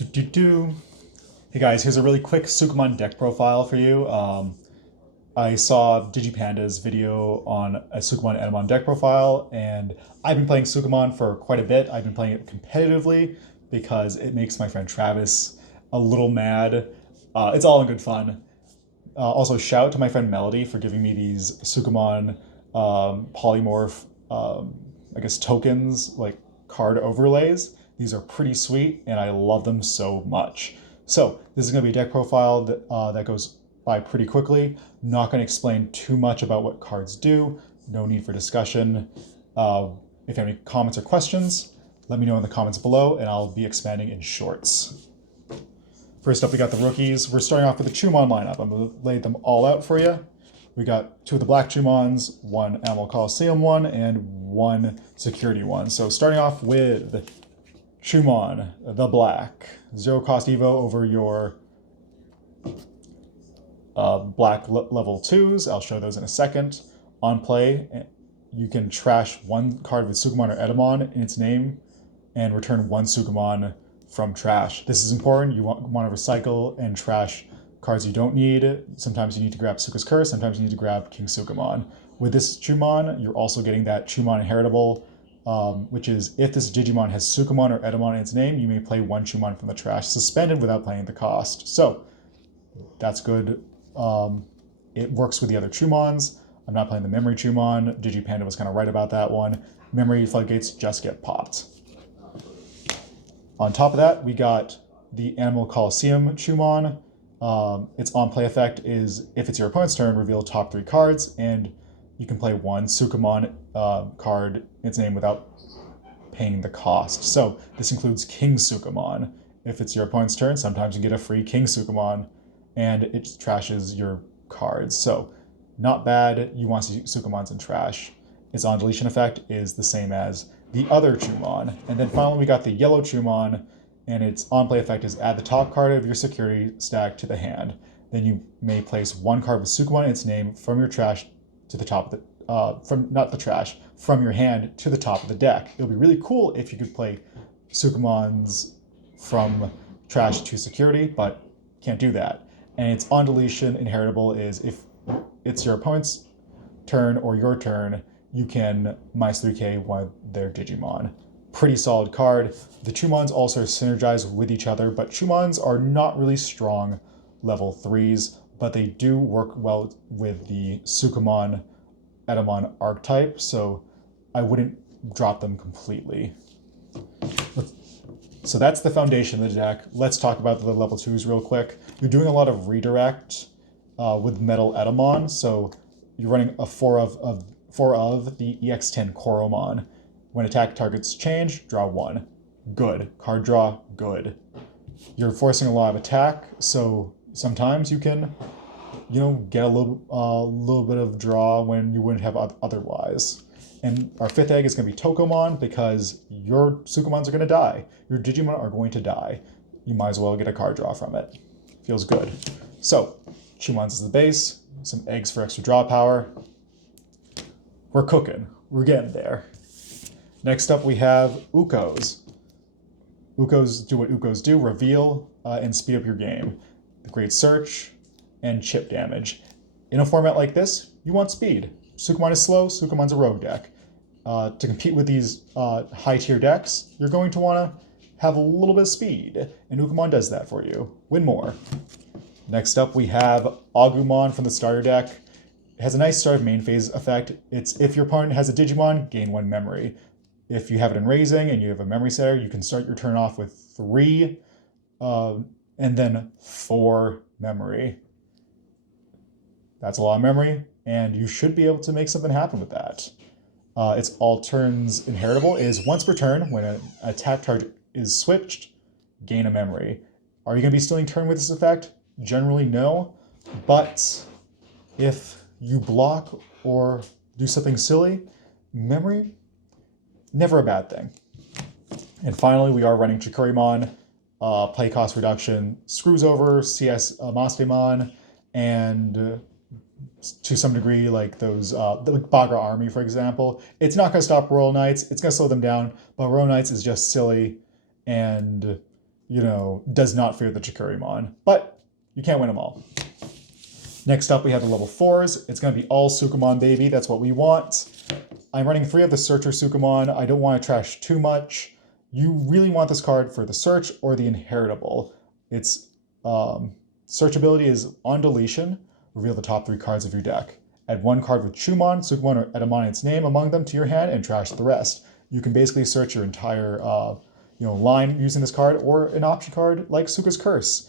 Hey guys, here's a really quick Sukamon deck profile for you. I saw DigiPanda's video on a Sukamon and Etemon deck profile, and I've been playing Sukamon for quite a bit. I've been playing it competitively because it makes my friend Travis a little mad. It's all in good fun. Also, shout out to my friend Melody for giving me these Sukamon polymorph, I guess, tokens, like card overlays. These are pretty sweet, and I love them so much. So this is going to be a deck profile that goes by pretty quickly. Not going to explain too much about what cards do. No need for discussion. If you have any comments or questions, let me know in the comments below, and I'll be expanding in shorts. First up, we got the rookies. We're starting off with the Chumon lineup. I'm going to lay them all out for you. We got two of the black Chumons, one Animal Coliseum one, and one security one. So starting off with Chumon, the black. 0 cost Evo over your black level 2s. I'll show those in a second. On play, you can trash one card with Sukamon or Etemon in its name and return one Sukamon from trash. This is important. You want to recycle and trash cards you don't need. Sometimes you need to grab Suka's Curse, sometimes you need to grab King Sukamon. With this Chumon, you're also getting that Chumon Inheritable, which is if this Digimon has Sukamon or Etemon in its name, you may play one Chumon from the trash suspended without paying the cost. So that's good. It works with the other Chumons. I'm not playing the Memory Chumon. DigiPanda was kind of right about that one. Memory floodgates just get popped. On top of that, we got the Animal Coliseum Chumon. Its on-play effect is, if it's your opponent's turn, reveal top 3 cards, and you can play one Sukamon card in its name without paying the cost. So this includes King Sukamon. If it's your opponent's turn, sometimes you get a free King Sukamon, and it trashes your cards. So not bad. You want Sukamons in trash. Its on-deletion effect is the same as the other Chumon. And then finally, we got the yellow Chumon, and its on-play effect is add the top card of your security stack to the hand. Then you may place one card with Sukamon in its name from your trash to the top of the, from your hand to the top of the deck. It would be really cool if you could play Sukamons from trash to security, but can't do that. And its on-deletion inheritable is if it's your opponent's turn or your turn, you can -3K one of their Digimon. Pretty solid card. The Chumons also synergize with each other, but Chumons are not really strong level 3s, but they do work well with the Sukamon Etemon archetype, so I wouldn't drop them completely. So that's the foundation of the deck. Let's talk about the level 2s real quick. You're doing a lot of redirect with Metal Etemon, so you're running a 4 of the EX10 Koromon. When attack targets change, draw 1. Good. Card draw, good. You're forcing a lot of attack, so sometimes you can, get a little bit of draw when you wouldn't have otherwise. And our 5th egg is going to be Tokomon because your Sukamons are going to die. Your Digimon are going to die. You might as well get a card draw from it. Feels good. So, Chumons is the base, some eggs for extra draw power. We're cooking. We're getting there. Next up, we have Ukos. Ukos do what Ukos do, reveal and speed up your game. The Great Search and chip damage. In a format like this, you want speed. Sukamon is slow, Sukamon's a rogue deck. To compete with these high-tier decks, you're going to want to have a little bit of speed, and Ukamon does that for you. Win more. Next up, we have Agumon from the starter deck. It has a nice start of main phase effect. It's if your opponent has a Digimon, gain 1 memory. If you have it in Raising and you have a memory setter, you can start your turn off with 3 and then 4 memory. That's a lot of memory, and you should be able to make something happen with that. Its all turns inheritable is once per turn, when an attack target is switched, gain a memory. Are you going to be stealing turn with this effect? Generally, no. But if you block or do something silly, memory, never a bad thing. And finally, we are running Chikurimon, play cost reduction, screws over CS Mastemon, and to some degree, like those, the Bagra Army, for example. It's not going to stop Royal Knights. It's going to slow them down, but Royal Knights is just silly, and does not fear the Chikurimon, but you can't win them all. Next up, we have the level 4s. It's going to be all Sukamon, baby. That's what we want. I'm running 3 of the Searcher Sukamon. I don't want to trash too much. You really want this card for the Search or the Inheritable. Its search ability is on deletion. Reveal the top 3 cards of your deck. Add 1 card with Chumon, Sukamon, or Etemon its name among them to your hand and trash the rest. You can basically search your entire line using this card, or an option card like Suka's Curse.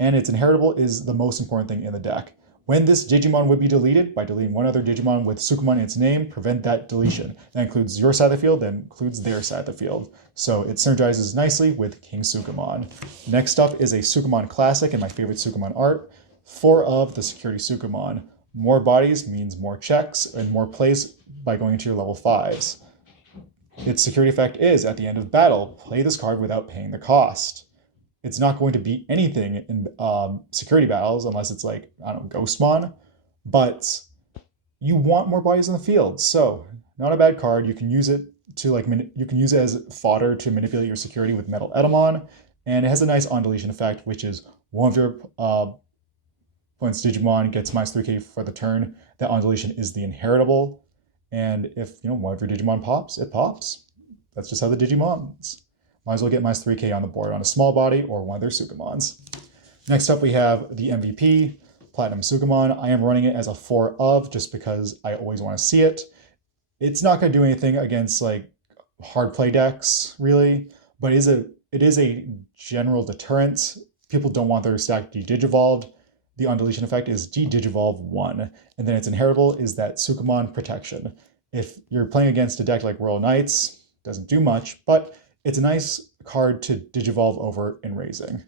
And its Inheritable is the most important thing in the deck. When this Digimon would be deleted, by deleting 1 other Digimon with Sukamon in its name, prevent that deletion. That includes your side of the field, that includes their side of the field. So it synergizes nicely with King Sukamon. Next up is a Sukamon Classic and my favorite Sukamon art, 4 of the Security Sukamon. More bodies means more checks and more plays by going into your level 5s. Its security effect is, at the end of battle, play this card without paying the cost. It's not going to beat anything in security battles unless it's like, I don't know, Ghostmon, but you want more bodies on the field. So not a bad card. You can use it to you can use it as fodder to manipulate your security with Metal Etemon, and it has a nice on deletion effect, which is one of your opponent's Digimon gets -3k for the turn. That on deletion is the Inheritable, and if one of your Digimon pops, it pops. That's just how the Digimons. Might as well get -3k on the board on a small body or one of their Sukamons. Next up, we have the MVP, Platinum Sukamon. I am running it as a 4 of just because I always want to see it. It's not going to do anything against like hard play decks, really, but it is a general deterrent. People don't want their stack de-digivolved. The on-deletion effect is de-digivolve 1, and then its Inheritable is that Sukamon protection. If you're playing against a deck like Royal Knights, doesn't do much, but it's a nice card to digivolve over in raising.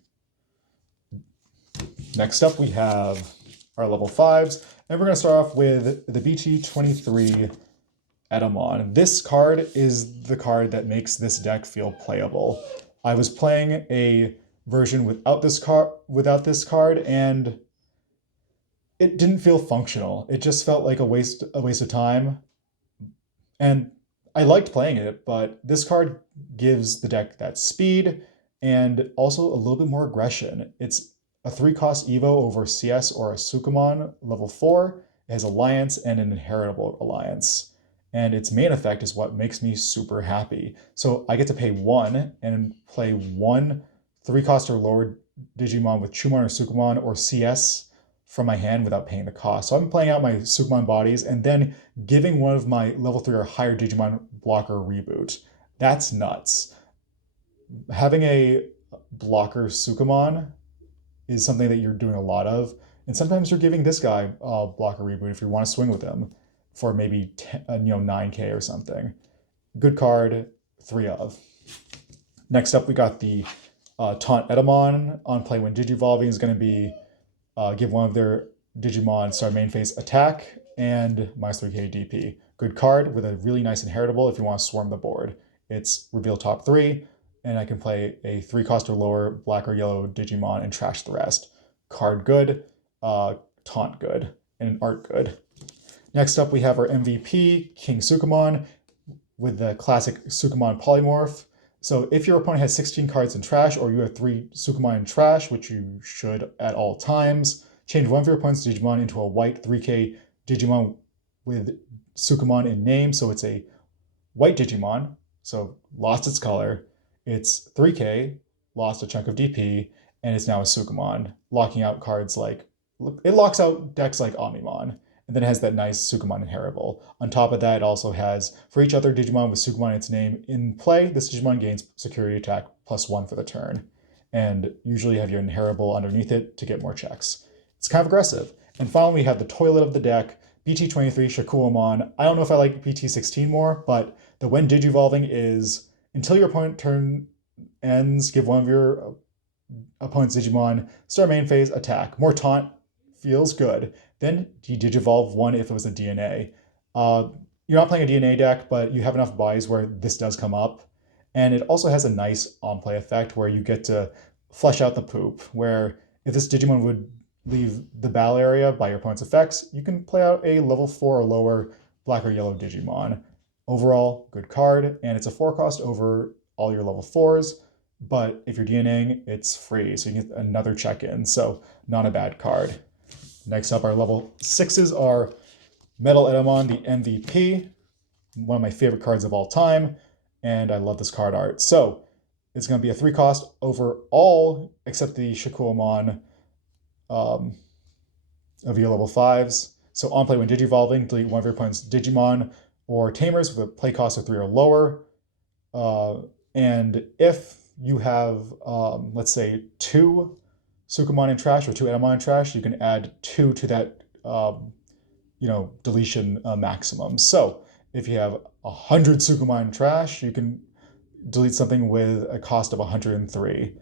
Next up, we have our level 5s, and we're going to start off with the BT23 Etemon. This card is the card that makes this deck feel playable. I was playing a version without this card, and it didn't feel functional. It just felt like a waste of time. And I liked playing it, but this card gives the deck that speed and also a little bit more aggression. It's a 3-cost Evo over CS or a Sukamon level 4. It has Alliance and an Inheritable Alliance. And its main effect is what makes me super happy. So I get to pay 1 and play 1 3-cost or lower Digimon with Chumon or Sukamon or CS from my hand without paying the cost. So I'm playing out my Sukamon bodies and then giving one of my level 3 or higher Digimon blocker reboot. That's nuts. Having a blocker Sukamon is something that you're doing a lot of, and sometimes you're giving this guy a blocker reboot if you want to swing with him for maybe 9k or something. Good card, 3 of. Next up, we got the Taunt Etemon. On play when Digivolving is going to be give one of their Digimon start main phase attack and -3k DP. Good card with a really nice Inheritable if you want to swarm the board. It's reveal top 3, and I can play a 3-cost or lower black or yellow Digimon and trash the rest. Card good, taunt good, and art good. Next up, we have our MVP, King Sukamon, with the classic Sukamon Polymorph. So if your opponent has 16 cards in trash, or you have 3 Sukamon in trash, which you should at all times, change one of your opponent's Digimon into a white 3k Digimon with Sukamon in name. So it's a white Digimon, so lost its color. It's 3k, lost a chunk of DP, and it's now a Sukamon, locking out cards like, it locks out decks like Omnimon. And then it has that nice Sukamon Inheritable. On top of that, it also has, for each other Digimon with Sukamon in its name in play, this Digimon gains security attack +1 for the turn. And usually have your Inheritable underneath it to get more checks. It's kind of aggressive. And finally, we have the toilet of the deck, BT23 Shakuamon. I don't know if I like BT16 more, but the when Digivolving is, until your opponent turn ends, give one of your opponent's Digimon start main phase attack. More taunt feels good. Then you Digivolve 1 if it was a DNA. You're not playing a DNA deck, but you have enough buys where this does come up. And it also has a nice on-play effect where you get to flesh out the poop, where if this Digimon would leave the battle area by your opponent's effects, you can play out a level 4 or lower black or yellow Digimon. Overall, good card, and it's a 4-cost over all your level 4s. but if you're DNAing, it's free, so you get another check-in, so not a bad card. Next up, our level 6s are Metal Etemon, the MVP, one of my favorite cards of all time, and I love this card art. So it's going to be a 3-cost overall, except the Sukamon of your level 5s. So on play when Digivolving, delete one of your opponent's Digimon or Tamers with a play cost of 3 or lower. And if you have, let's say, 2 Sukamon in trash or 2 Etemon in trash, you can add 2 to that, deletion maximum. So if you have 100 Sukamon in trash, you can delete something with a cost of 103.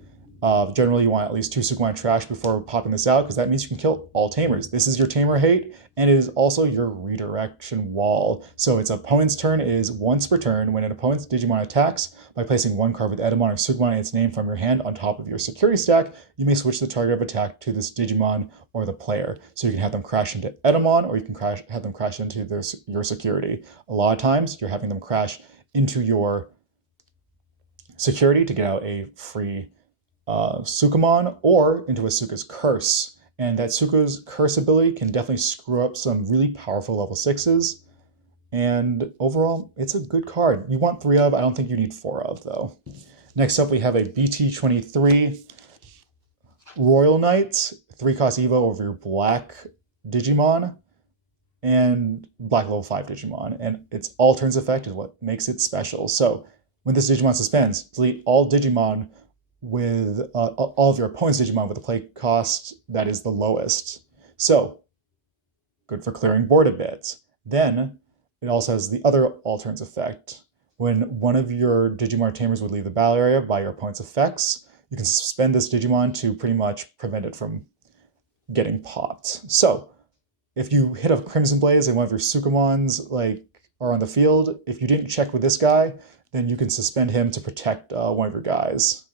Generally, you want at least 2 Sukamon trash before popping this out, because that means you can kill all Tamers. This is your Tamer hate, and it is also your redirection wall. So its opponent's turn is once per turn. When an opponent's Digimon attacks by placing 1 card with Etemon or Sukamon and its name from your hand on top of your security stack, you may switch the target of attack to this Digimon or the player. So you can have them crash into Etemon, or you can have them crash into your security. A lot of times, you're having them crash into your security to get out a free Sukamon, or into a Suka's Curse. And that Suka's Curse ability can definitely screw up some really powerful level 6s. And overall, it's a good card. You want 3 of, I don't think you need 4 of, though. Next up, we have a BT23 Royal Knight, 3-cost Evo over your black Digimon, and black level 5 Digimon. And its all turns effect is what makes it special. So when this Digimon suspends, delete all Digimon with all of your opponent's Digimon with a play cost that is the lowest. So, good for clearing board a bit. Then, it also has the other all turns effect. When one of your Digimon Tamers would leave the battle area by your opponent's effects, you can suspend this Digimon to pretty much prevent it from getting popped. So, if you hit a Crimson Blaze and one of your Sukamons are on the field, if you didn't check with this guy, then you can suspend him to protect one of your guys.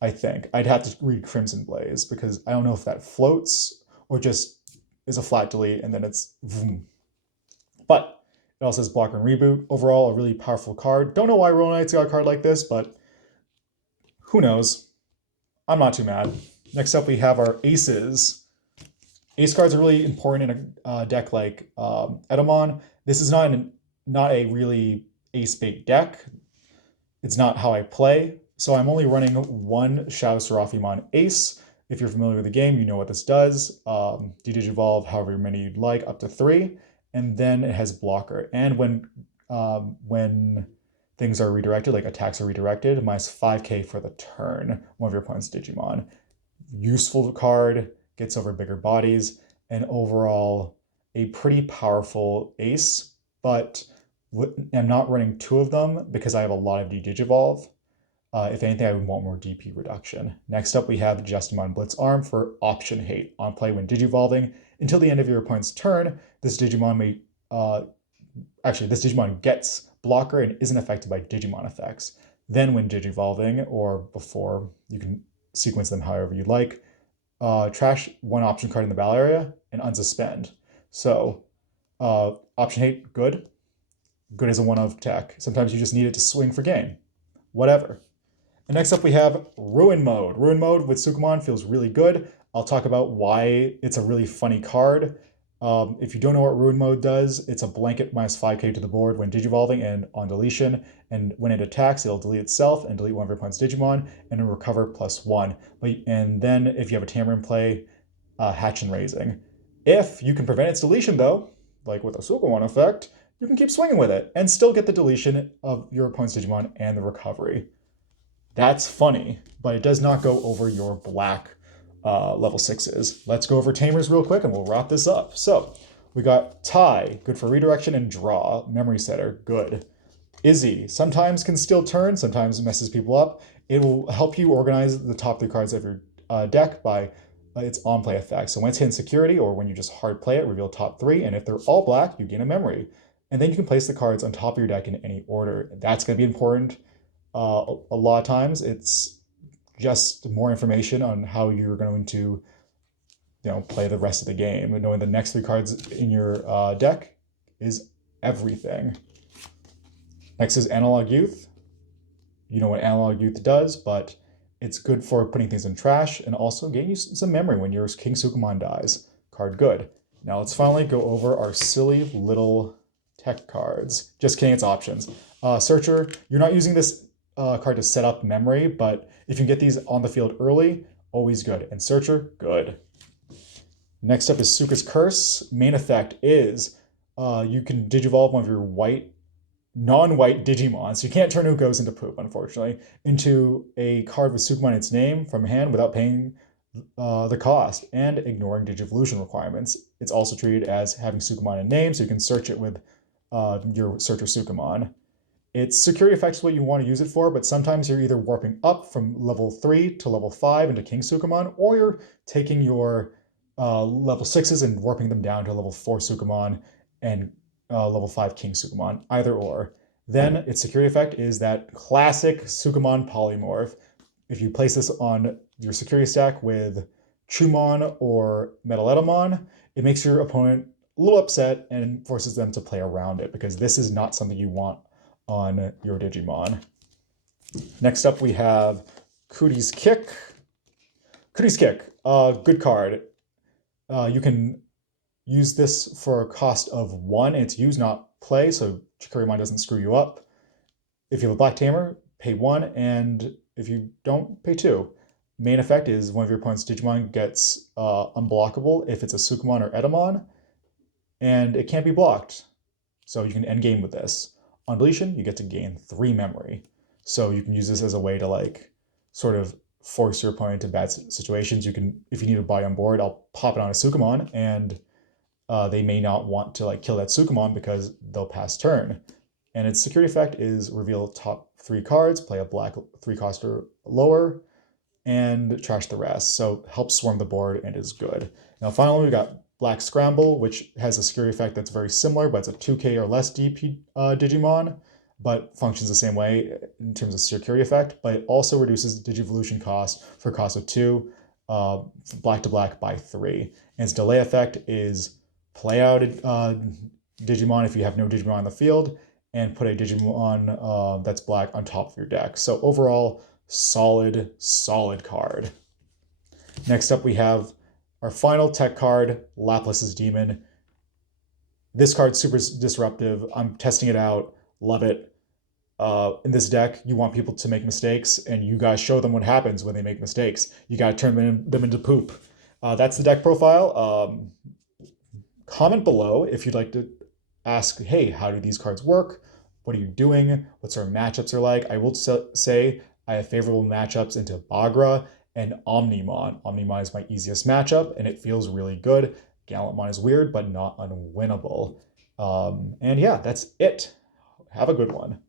I think. I'd have to read Crimson Blaze, because I don't know if that floats or just is a flat delete and then it's vroom. But it also has blocker and reboot. Overall, a really powerful card. Don't know why Royal Knight's got a card like this, but who knows? I'm not too mad. Next up, we have our aces. Ace cards are really important in a deck like Etemon. This is not a really ace-bait deck. It's not how I play. So I'm only running 1 Shadow Seraphimon Ace. If you're familiar with the game, you know what this does. Digivolve however many you'd like, up to 3. And then it has blocker. And when things are redirected, like attacks are redirected, minus 5k for the turn, one of your opponent's Digimon. Useful card, gets over bigger bodies, and overall a pretty powerful ace, but I'm not running 2 of them because I have a lot of Digivolve. If anything, I would want more DP reduction. Next up, we have Justimon Blitzarm for option hate. On play when Digivolving, until the end of your opponent's turn, this Digimon this Digimon gets blocker and isn't affected by Digimon effects. Then when Digivolving, or before, you can sequence them however you like, trash 1 option card in the battle area and unsuspend. So, option hate, good. Good as a 1-of tech. Sometimes you just need it to swing for game. Whatever. And next up we have Ruin Mode. Ruin Mode with Sukamon feels really good. I'll talk about why it's a really funny card. If you don't know what Ruin Mode does, it's a blanket minus 5k to the board when Digivolving and on deletion. And when it attacks, it'll delete itself and delete one of your opponent's Digimon and it'll recover +1. And then if you have a Tamer in play, Hatch and Raising. If you can prevent its deletion though, like with a Sukamon effect, you can keep swinging with it and still get the deletion of your opponent's Digimon and the recovery. That's funny, but it does not go over your black level 6s. Let's go over Tamers real quick and we'll wrap this up. So we got Tie, good for redirection and draw. Memory Setter, good. Izzy, sometimes can steal turn, sometimes messes people up. It will help you organize the top 3 cards of your deck by its on-play effect. So when it's hidden security, or when you just hard play it, reveal top 3, and if they're all black, you gain a memory. And then you can place the cards on top of your deck in any order. That's going to be important. A lot of times it's just more information on how you're going to play the rest of the game. And knowing the next 3 cards in your deck is everything. Next is Analog Youth. you know what Analog Youth does, but it's good for putting things in trash and also getting you some memory when your King Sukamon dies. Card good. Now let's finally go over our silly little tech cards. Just kidding, it's options. Searcher, you're not using this card to set up memory, but if you get these on the field early, always good. And Searcher, good. Next up is Suka's Curse. Main effect is you can Digivolve one of your non-white Digimon, so you can't turn Ukos into poop, unfortunately, into a card with Sukamon in its name from hand without paying the cost and ignoring Digivolution requirements. It's also treated as having Sukamon in name, so you can search it with your Searcher Sukamon. Its security effect is what you want to use it for, but sometimes you're either warping up from level 3 to level 5 into King Sukamon, or you're taking your level 6s and warping them down to level 4 Sukamon and level 5 King Sukamon, either or. Then its security effect is that classic Sukamon polymorph. If you place this on your security stack with Chumon or Metal Etemon, it makes your opponent a little upset and forces them to play around it, because this is not something you want on your Digimon. Next up we have Cootie's Kick. Cootie's Kick, good card. You can use this for a cost of 1, and it's use, not play, so Chikurimon doesn't screw you up. If you have a Black Tamer, pay 1, and if you don't, pay 2. Main effect is one of your opponent's Digimon gets unblockable if it's a Sukamon or Etemon, and it can't be blocked. So you can end game with this. On deletion, you get to gain 3 memory. So you can use this as a way to like sort of force your opponent into bad situations. You can, if you need to buy on board, I'll pop it on a Sukamon, and they may not want to like kill that Sukamon because they'll pass turn. And its security effect is reveal top 3 cards, play a black 3 cost or lower, and trash the rest. So helps swarm the board and is good. Now finally we got Black Scramble, which has a security effect that's very similar, but it's a 2k or less DP Digimon, but functions the same way in terms of security effect, but it also reduces Digivolution cost for a cost of 2, black to black by 3. And its delay effect is play out Digimon if you have no Digimon on the field, and put a Digimon that's black on top of your deck. So overall, solid card. Next up we have our final tech card, Laplace's Demon. This card's super disruptive. I'm testing it out, love it. In this deck, you want people to make mistakes, and you guys show them what happens when they make mistakes. You gotta turn them into poop. That's the deck profile. Comment below if you'd like to ask, hey, how do these cards work? What are you doing? What sort of matchups are like? I will say I have favorable matchups into Bagra and Omnimon. Omnimon is my easiest matchup, and it feels really good. Gallantmon is weird, but not unwinnable. And yeah, that's it. Have a good one.